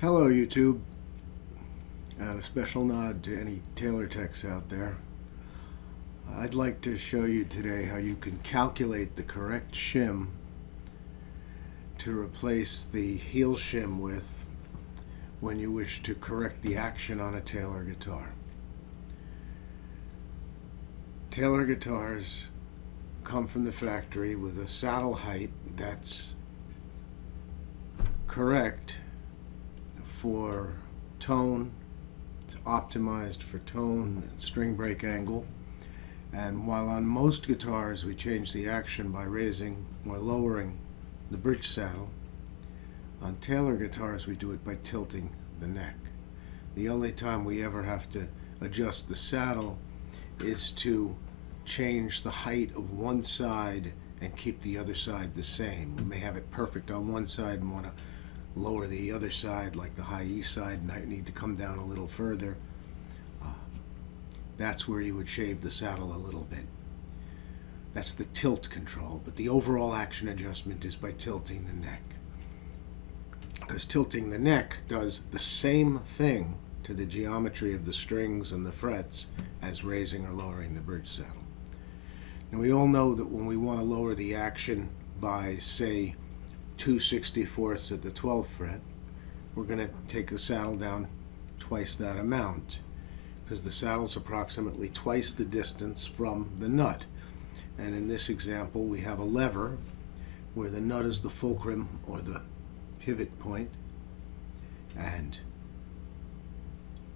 Hello YouTube, and a special nod to any tailor techs out there. I'd like to show you today how you can calculate the correct shim to replace the heel shim with when you wish to correct the action on a Taylor guitar. Taylor guitars come from the factory with a saddle height that's correct for tone. It's optimized for tone and string break angle, and while on most guitars we change the action by raising or lowering the bridge saddle, on Taylor guitars we do it by tilting the neck. The only time we ever have to adjust the saddle is to change the height of one side and keep the other side the same. We may have it perfect on one side and want to lower the other side, like the high E side, and I need to come down a little further. That's where you would shave the saddle a little bit. That's the tilt control, but the overall action adjustment is by tilting the neck. Because tilting the neck does the same thing to the geometry of the strings and the frets as raising or lowering the bridge saddle. Now we all know that when we want to lower the action by, say, 2/64 at the 12th fret, we're going to take the saddle down twice that amount, because the saddle's approximately twice the distance from the nut. And in this example we have a lever where the nut is the fulcrum or the pivot point, and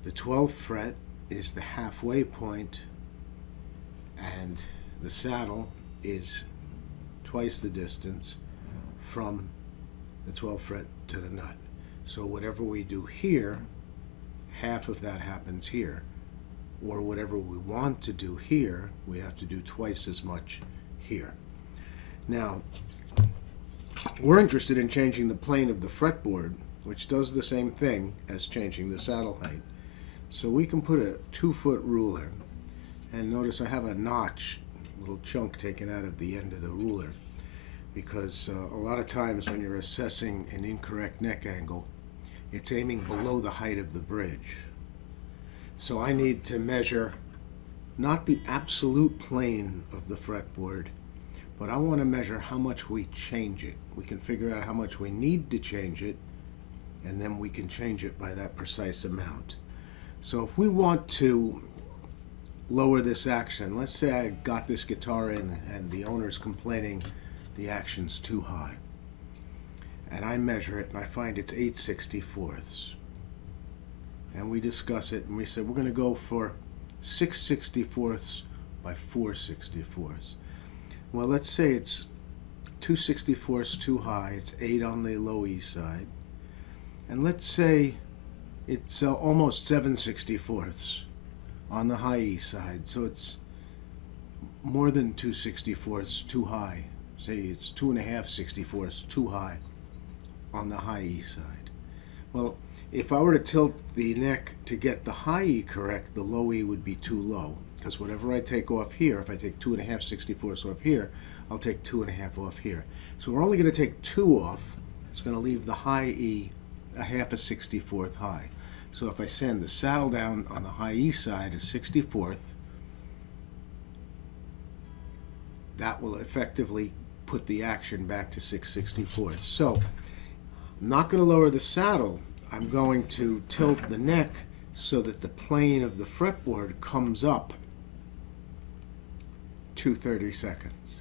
the 12th fret is the halfway point, and the saddle is twice the distance from the 12th fret to the nut. So whatever we do here, half of that happens here, or whatever we want to do here, we have to do twice as much here. Now, we're interested in changing the plane of the fretboard, which does the same thing as changing the saddle height. So we can put a 2-foot ruler, and notice I have a notch, a little chunk taken out of the end of the ruler, because a lot of times when you're assessing an incorrect neck angle, it's aiming below the height of the bridge. So I need to measure not the absolute plane of the fretboard, but I want to measure how much we change it. We can figure out how much we need to change it, and then we can change it by that precise amount. So if we want to lower this action, let's say I got this guitar in and the owner's complaining the action's too high, and I measure it and I find it's 8/64, and we discuss it and we say we're going to go for 6/64 by 4/64. Well, let's say it's 2/64 too high, it's 8 on the low E side, and let's say it's almost 7/64 on the high E side, so it's more than 2/64 too high. Say it's 2.5/64 too high on the high E side. Well, if I were to tilt the neck to get the high E correct, the low E would be too low, because whatever I take off here, if I take 2.5/64 off here, I'll take 2.5 off here. So we're only going to take 2 off. It's going to leave the high E a 1/2/64 high. So if I send the saddle down on the high E side a 1/64, that will effectively put the action back to 6/64. So I'm not going to lower the saddle. I'm going to tilt the neck so that the plane of the fretboard comes up 2/32,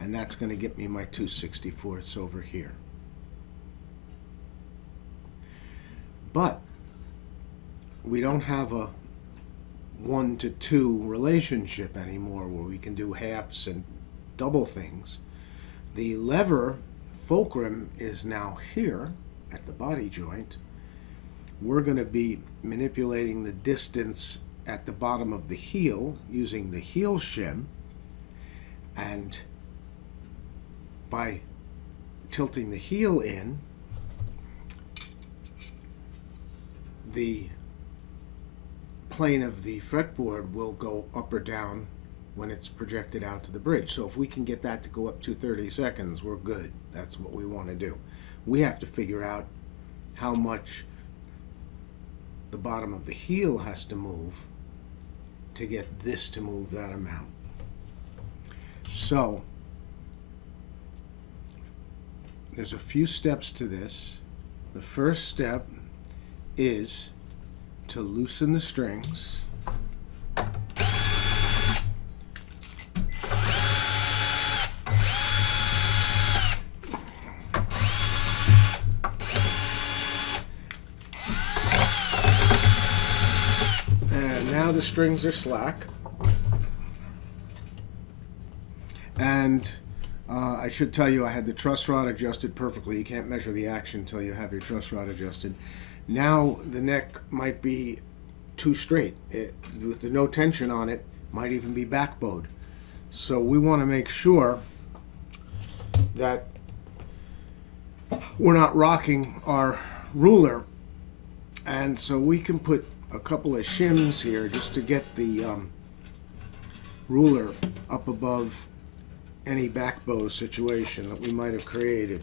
and that's going to get me my 2/64 over here. But we don't have a 1-to-2 relationship anymore where we can do halves and double things. The lever fulcrum is now here at the body joint. We're going to be manipulating the distance at the bottom of the heel using the heel shim, and by tilting the heel in, the plane of the fretboard will go up or down when it's projected out to the bridge. So if we can get that to go up to 30 seconds, we're good. That's what we want to do. We have to figure out how much the bottom of the heel has to move to get this to move that amount. So there's a few steps to this. The first step is to loosen the strings. And now the strings are slack. And I should tell you, I had the truss rod adjusted perfectly. You can't measure the action until you have your truss rod adjusted. Now the neck might be too straight. With the no tension on it, might even be backbowed. So we want to make sure that we're not rocking our ruler. And so we can put a couple of shims here just to get the ruler up above any back bow situation that we might have created.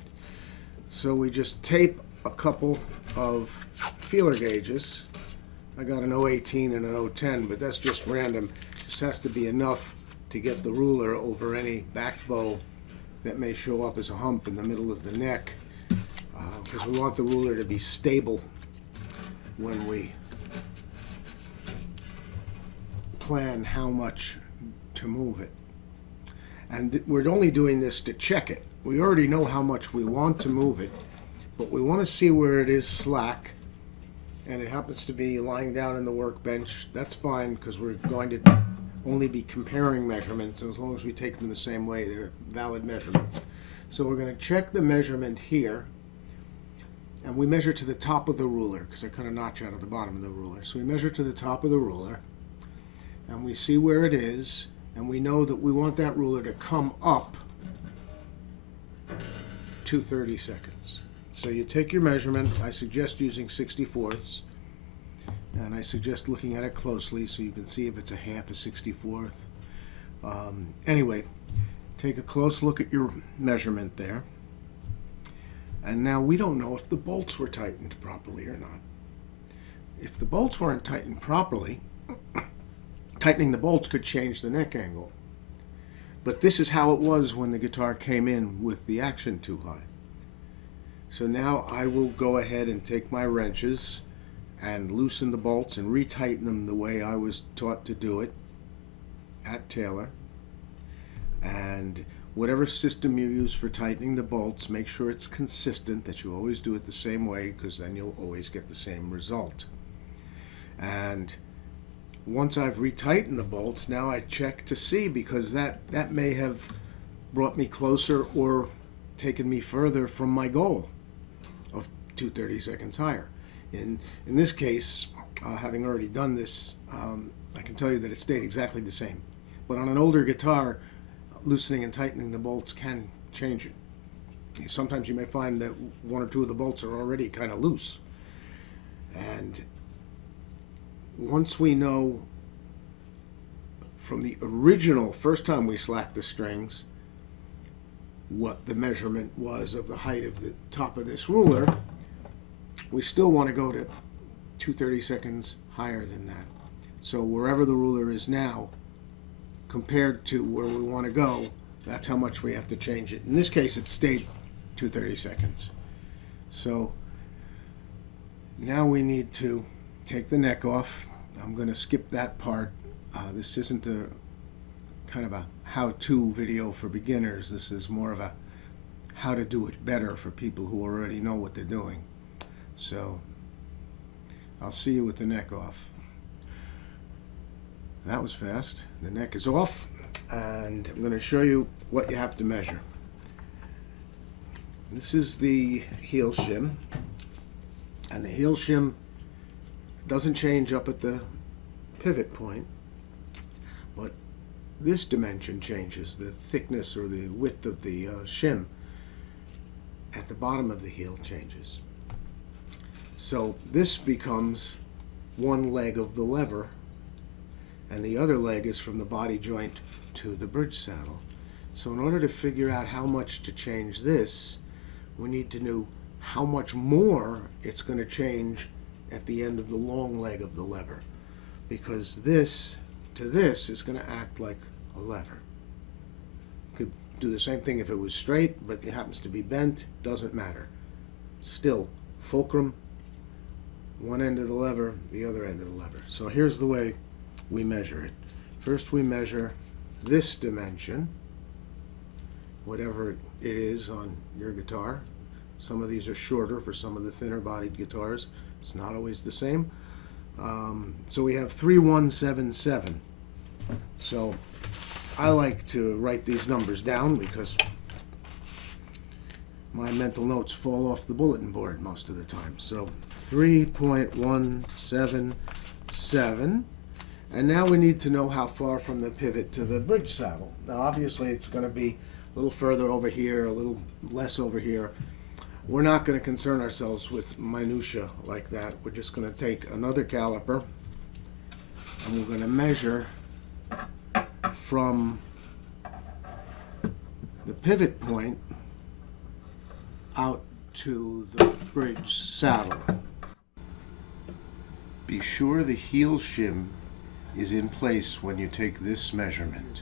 So we just tape a couple of feeler gauges. I got an 018 and an 010, but that's just random. Just has to be enough to get the ruler over any back bow that may show up as a hump in the middle of the neck, because we want the ruler to be stable when we plan how much to move it. And we're only doing this to check it. We already know how much we want to move it, but we want to see where it is slack, and it happens to be lying down in the workbench. That's fine, because we're going to only be comparing measurements, and as long as we take them the same way, they're valid measurements. So we're going to check the measurement here, and we measure to the top of the ruler, because I cut a notch out of the bottom of the ruler. So we measure to the top of the ruler, and we see where it is, and we know that we want that ruler to come up to 30 seconds. So you take your measurement. I suggest using 64ths, and I suggest looking at it closely so you can see if it's a half, a 64th. Anyway, take a close look at your measurement there. And now we don't know if the bolts were tightened properly or not. If the bolts weren't tightened properly, tightening the bolts could change the neck angle. But this is how it was when the guitar came in with the action too high. So now I will go ahead and take my wrenches and loosen the bolts and retighten them the way I was taught to do it at Taylor. And whatever system you use for tightening the bolts, make sure it's consistent, that you always do it the same way, because then you'll always get the same result. And once I've retightened the bolts, now I check to see, because that may have brought me closer or taken me further from my goal of 230 seconds higher. In this case, having already done this, I can tell you that it stayed exactly the same. But on an older guitar, loosening and tightening the bolts can change it. Sometimes you may find that one or two of the bolts are already kind of loose. And once we know from the original first time we slacked the strings what the measurement was of the height of the top of this ruler, we still want to go to 230 seconds higher than that. So wherever the ruler is now, compared to where we want to go, that's how much we have to change it. In this case, it stayed 230 seconds. So now we need to take the neck off. I'm going to skip that part. This isn't a kind of a how-to video for beginners. This is more of a how to do it better for people who already know what they're doing. So I'll see you with the neck off. That was fast. The neck is off, and I'm going to show you what you have to measure. This is the heel shim, and the heel shim doesn't change up at the pivot point, but this dimension changes. The thickness or the width of the shim at the bottom of the heel changes. So this becomes one leg of the lever, and the other leg is from the body joint to the bridge saddle. So in order to figure out how much to change this, we need to know how much more it's going to change at the end of the long leg of the lever, because this to this is going to act like a lever. Could do the same thing if it was straight, but it happens to be bent, doesn't matter. Still, fulcrum, one end of the lever, the other end of the lever. So here's the way we measure it. First we measure this dimension, whatever it is on your guitar. Some of these are shorter for some of the thinner bodied guitars. It's not always the same. So we have 3177. So I like to write these numbers down because my mental notes fall off the bulletin board most of the time. So 3.177. And now we need to know how far from the pivot to the bridge saddle. Now obviously it's going to be a little further over here, a little less over here. We're not going to concern ourselves with minutia like that. We're just going to take another caliper and we're going to measure from the pivot point out to the bridge saddle. Be sure the heel shim is in place when you take this measurement.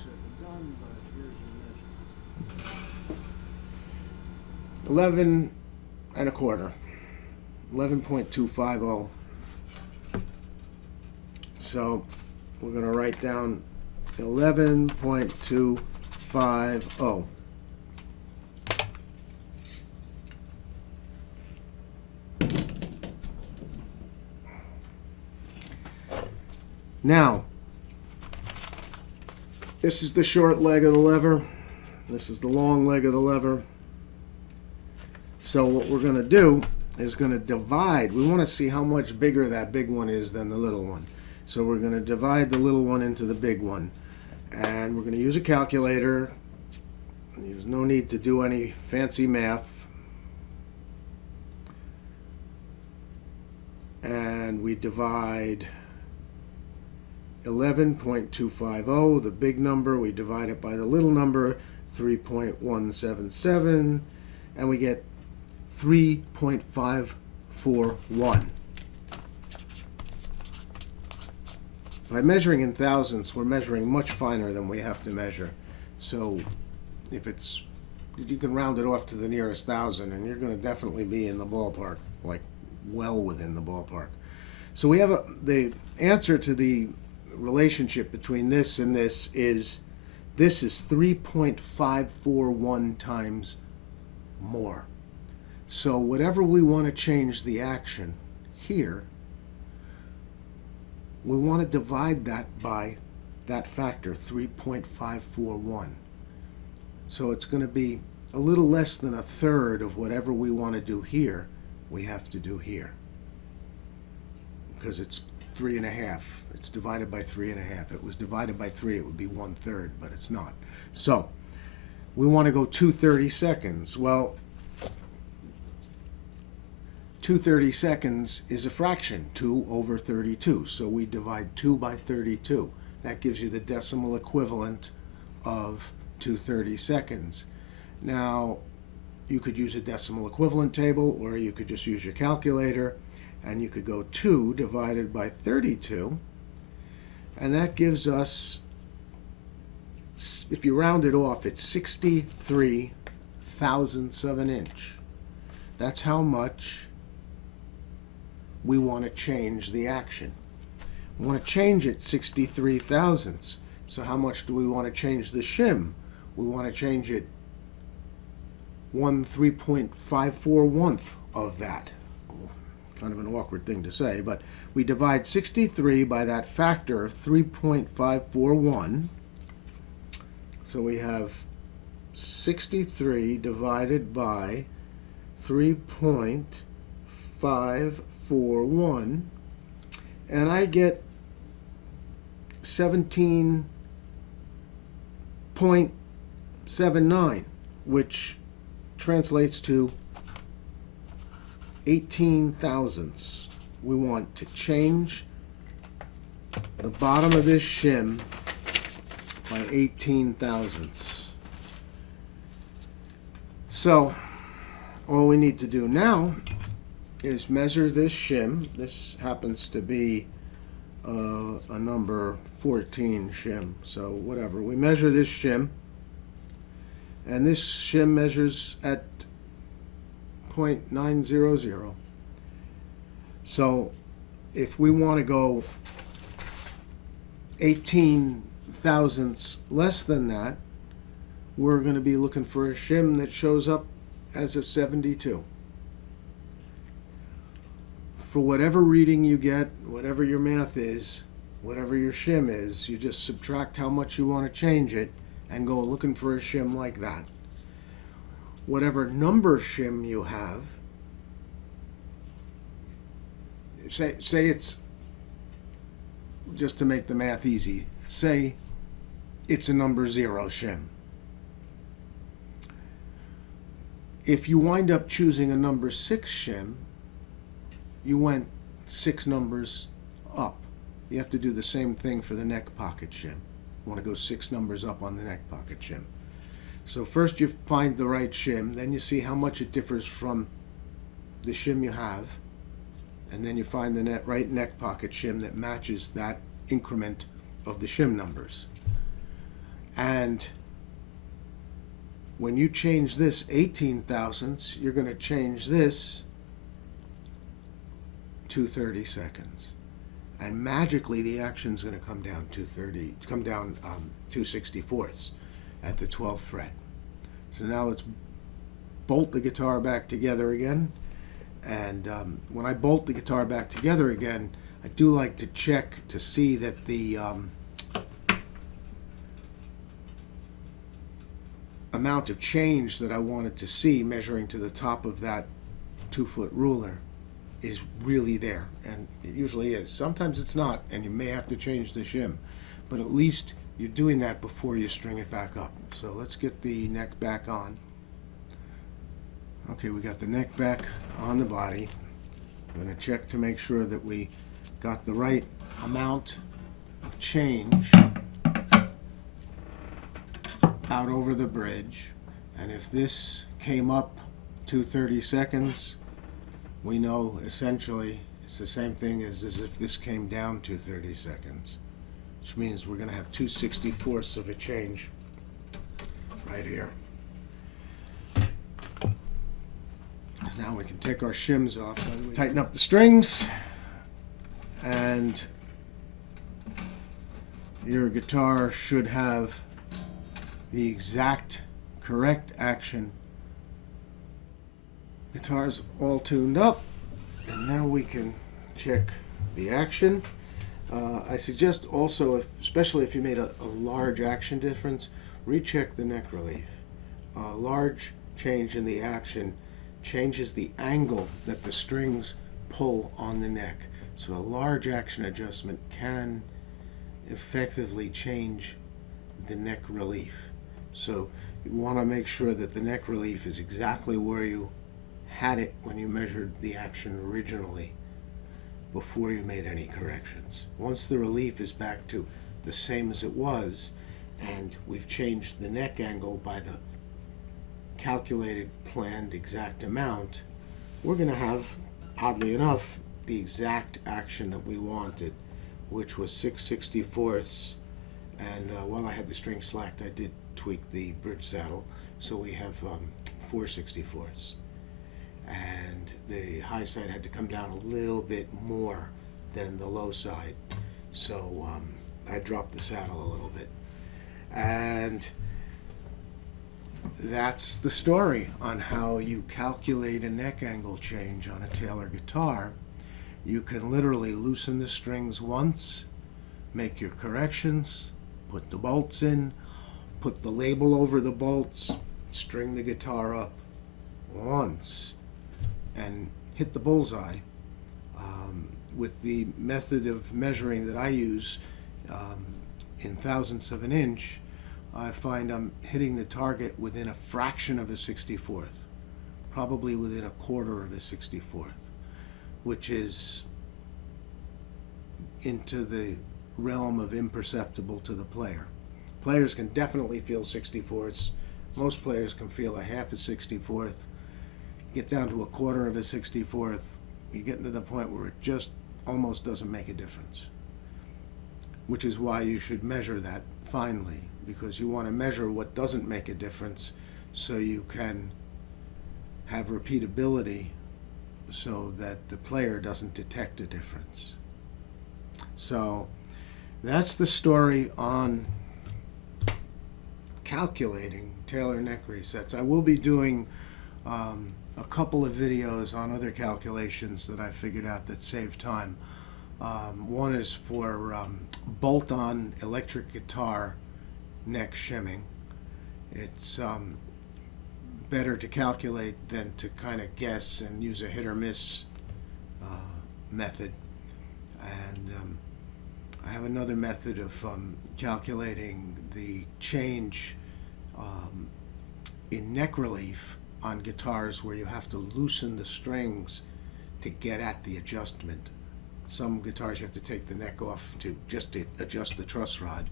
11 and a quarter, 11.250. So we're going to write down 11.250. Now, this is the short leg of the lever. This is the long leg of the lever. So what we're going to do is going to divide. We want to see how much bigger that big one is than the little one. So we're going to divide the little one into the big one. And we're going to use a calculator. There's no need to do any fancy math. And we divide 11.250, the big number, we divide it by the little number, 3.177, and we get 3.541. By measuring in thousandths, we're measuring much finer than we have to measure. So if it's, you can round it off to the nearest thousand, and you're going to definitely be in the ballpark, like well within the ballpark. So we have the answer to the relationship between this and this is 3.541 times more. So whatever we want to change the action here, we want to divide that by that factor, 3.541. So it's going to be a little less than a third of whatever we want to do here, we have to do here. Because it's 3.5. It's divided by 3.5. If it was divided by 3, it would be 1/3, but it's not. So we want to go 2/32. Well, 2/32 is a fraction, 2 over 32. So we divide 2 by 32. That gives you the decimal equivalent of 2/32. Now, you could use a decimal equivalent table, or you could just use your calculator, and you could go 2 divided by 32, and that gives us, if you round it off, it's 63 thousandths of an inch. That's how much we want to change the action. We want to change it 63 thousandths. So how much do we want to change the shim? We want to change it 3.541th of that. Kind of an awkward thing to say, but we divide 63 by that factor of 3.541. So we have 63 divided by 3.541, and I get 17.79, which translates to 18 thousandths. We want to change the bottom of this shim by 18 thousandths. So all we need to do now is measure this shim. This happens to be a number 14 shim, so whatever. We measure this shim, and this shim measures at 0.900. So if we want to go 18 thousandths less than that, we're going to be looking for a shim that shows up as a 72. For whatever reading you get, whatever your math is, whatever your shim is, you just subtract how much you want to change it and go looking for a shim like that. Whatever number shim you have, say it's, just to make the math easy, say it's a number 0 shim. If you wind up choosing a number 6 shim, you went 6 numbers up. You have to do the same thing for the neck pocket shim. You want to go 6 numbers up on the neck pocket shim. So first you find the right shim, then you see how much it differs from the shim you have, and then you find the right neck pocket shim that matches that increment of the shim numbers. And when you change this 18 thousandths, you're going to change this to 30 seconds. And magically the action's going to come down 2/64ths at the 12th fret. So now let's bolt the guitar back together again. And when I bolt the guitar back together again, I do like to check to see that the amount of change that I wanted to see measuring to the top of that 2-foot ruler is really there, and it usually is. Sometimes it's not, and you may have to change the shim, but at least you're doing that before you string it back up. So let's get the neck back on. Okay, we got the neck back on the body. I'm going to check to make sure that we got the right amount of change out over the bridge, and if this came up to 30 seconds, we know essentially it's the same thing as if this came down to 30 seconds, which means we're going to have 2/64ths of a change right here. Now we can take our shims off, tighten up the strings, and your guitar should have the exact correct action. Guitar's all tuned up, and now we can check the action. I suggest also, especially if you made a large action difference, recheck the neck relief. A large change in the action changes the angle that the strings pull on the neck. So a large action adjustment can effectively change the neck relief. So you want to make sure that the neck relief is exactly where you had it when you measured the action originally, before you made any corrections. Once the relief is back to the same as it was, and we've changed the neck angle by the calculated, planned exact amount, we're going to have, oddly enough, the exact action that we wanted, which was 6/64ths. And while I had the string slacked, I did tweak the bridge saddle, so we have 4/64ths. And the high side had to come down a little bit more than the low side, so I dropped the saddle a little bit. And that's the story on how you calculate a neck angle change on a Taylor guitar. You can literally loosen the strings once, make your corrections, put the bolts in, put the label over the bolts, string the guitar up once, and hit the bullseye. With the method of measuring that I use in thousandths of an inch, I find I'm hitting the target within a fraction of a 64th, probably within a quarter of a 64th, which is into the realm of imperceptible to the player. Players can definitely feel 64ths. Most players can feel a half a 64th. get down to a quarter of a 64th, you get into the point where it just almost doesn't make a difference. Which is why you should measure that finely, because you want to measure what doesn't make a difference so you can have repeatability so that the player doesn't detect a difference. So that's the story on calculating Taylor neck resets. I will be doing a couple of videos on other calculations that I figured out that save time. One is for bolt-on electric guitar neck shimming. It's better to calculate than to kind of guess and use a hit or miss method. And I have another method of calculating the change in neck relief on guitars where you have to loosen the strings to get at the adjustment. Some guitars you have to take the neck off to adjust the truss rod,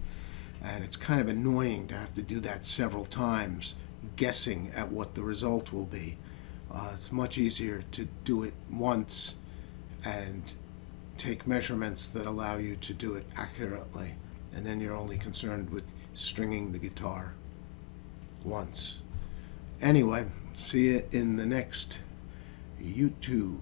and it's kind of annoying to have to do that several times, guessing at what the result will be. It's much easier to do it once and take measurements that allow you to do it accurately, and then you're only concerned with stringing the guitar once. Anyway, see you in the next YouTube.